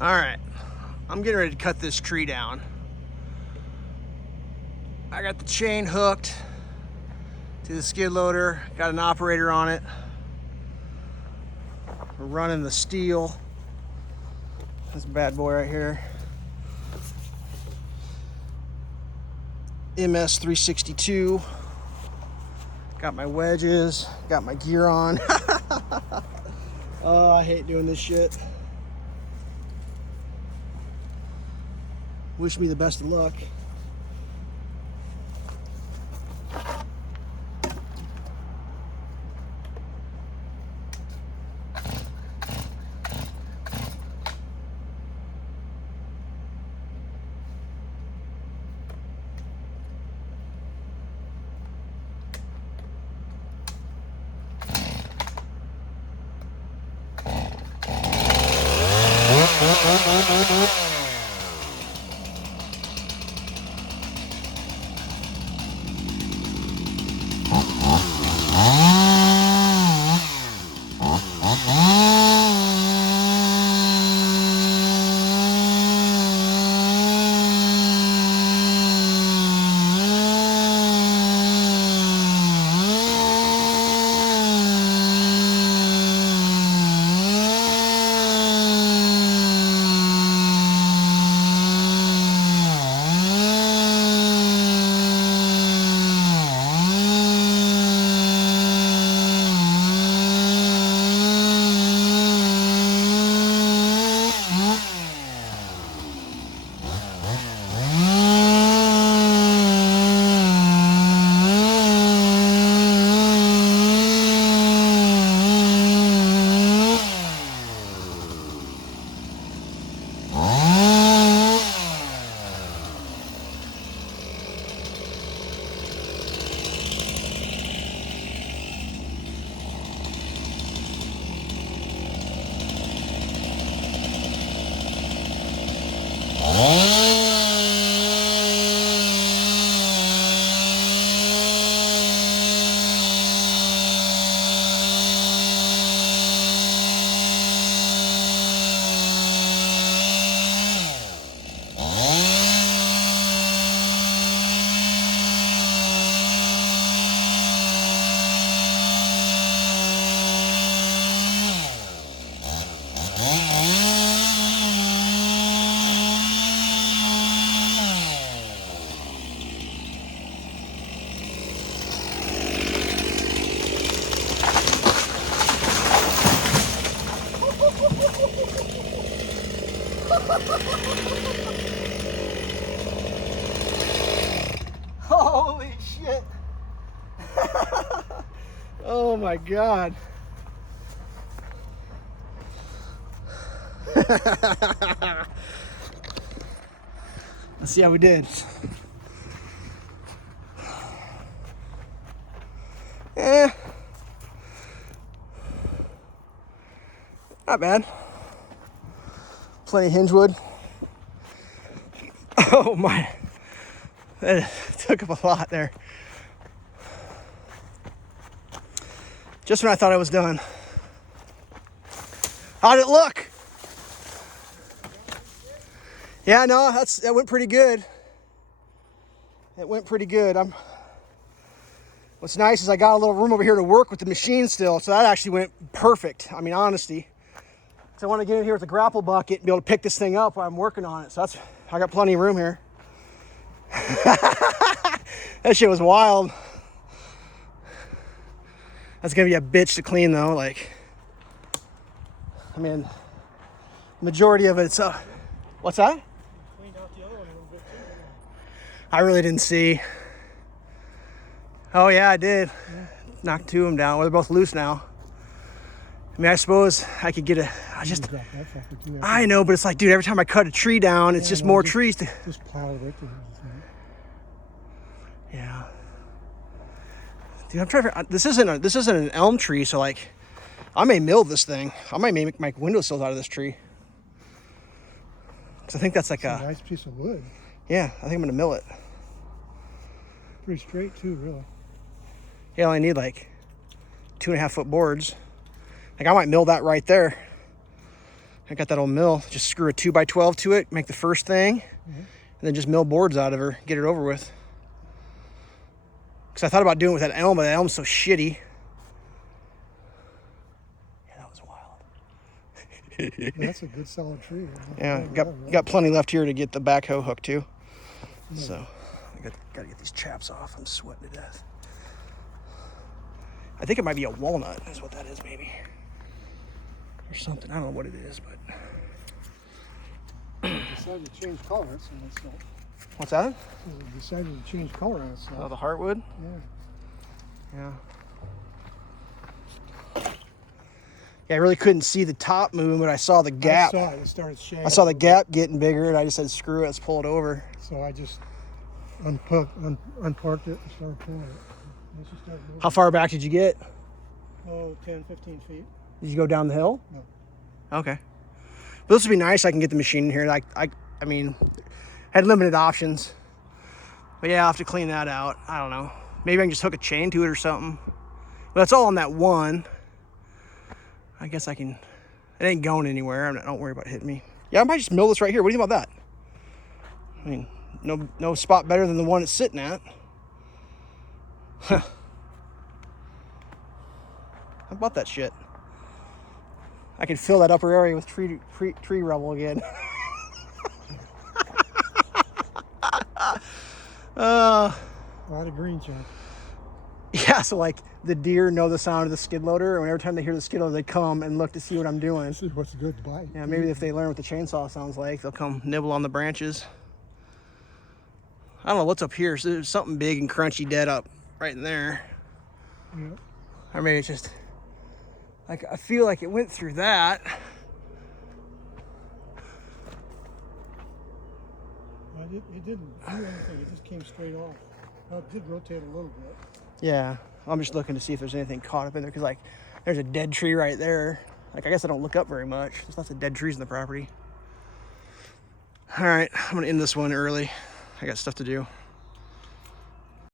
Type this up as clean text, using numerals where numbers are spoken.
All right, I'm getting ready to cut this tree down. I got the chain hooked to the skid loader, got an operator on it. We're running the Stihl. This bad boy right here. MS362. Got my wedges, got my gear on. Oh, I hate doing this shit. Wish me the best of luck. Holy shit. Oh my God. Let's see how we did. Not bad. Plenty of hinge wood. Oh my. That took up a lot there. Just when I thought I was done. How'd it look? Yeah, no, that went pretty good. It went pretty good. What's nice is I got a little room over here to work with the machine still, so that actually went perfect. I mean, honesty. So I want to get in here with a grapple bucket and be able to pick this thing up while I'm working on it. So I got plenty of room here. That shit was wild. That's gonna be a bitch to clean though. Like, I mean, majority of it's what's that? Cleaned out the other one a little bit too. I really didn't see. Oh yeah, I did. Yeah. Knocked two of them down. Well, they're both loose now. I mean, I suppose I could get I know, but it's like, dude, every time I cut a tree down, it's just more trees to. Just plow it right there. Yeah. Dude, I'm trying to. This isn't an elm tree, so like, I may mill this thing. I might make my windowsills out of this tree. Cause I think that's like a nice piece of wood. Yeah, I think I'm gonna mill it. Pretty straight too, really. Yeah, I only need like 2.5 foot boards. Like I might mill that right there. I got that old mill. Just screw a 2x12 to it, make the first thing, and then just mill boards out of her, get it over with. Because I thought about doing it with that elm, but that elm's so shitty. Yeah, that was wild. That's a good solid tree. Yeah, got plenty left here to get the backhoe hook too. So I gotta get these chaps off. I'm sweating to death. I think it might be a walnut, is what that is, maybe. Or something. I don't know what it is, but. Decided to change color. That's a nice salt. What's that? They decided to change color on itself. Oh, the heartwood? Yeah. Yeah. Yeah, I really couldn't see the top moving, but I saw the gap. I saw it. It started shaking. I saw the gap getting bigger, and I just said, screw it, let's pull it over. So I just unparked it and started pulling it. And she started moving. How far back did you get? Oh, 10, 15 feet. Did you go down the hill? No. Okay. But this would be nice. I can get the machine in here. I mean, had limited options. But yeah, I'll have to clean that out. I don't know. Maybe I can just hook a chain to it or something. But that's all on that one. I guess I can. It ain't going anywhere. Don't worry about hitting me. Yeah, I might just mill this right here. What do you think about that? I mean, no spot better than the one it's sitting at. Huh. How about that shit? I can fill that upper area with tree rubble again. A lot of green chunk. Yeah, so like the deer know the sound of the skid loader, and every time they hear the skid loader, they come and look to see what I'm doing. This is what's good to bite. Yeah, maybe if they learn what the chainsaw sounds like, they'll come nibble on the branches. I don't know what's up here. So there's something big and crunchy dead up right in there. Yeah. Or maybe it's just like I feel like it went through that. Well, it didn't do anything. It just came straight off. Well, it did rotate a little bit. Yeah, I'm just looking to see if there's anything caught up in there, because like there's a dead tree right there. Like I guess I don't look up very much. There's lots of dead trees in the property. All right, I'm gonna end this one early. I got stuff to do.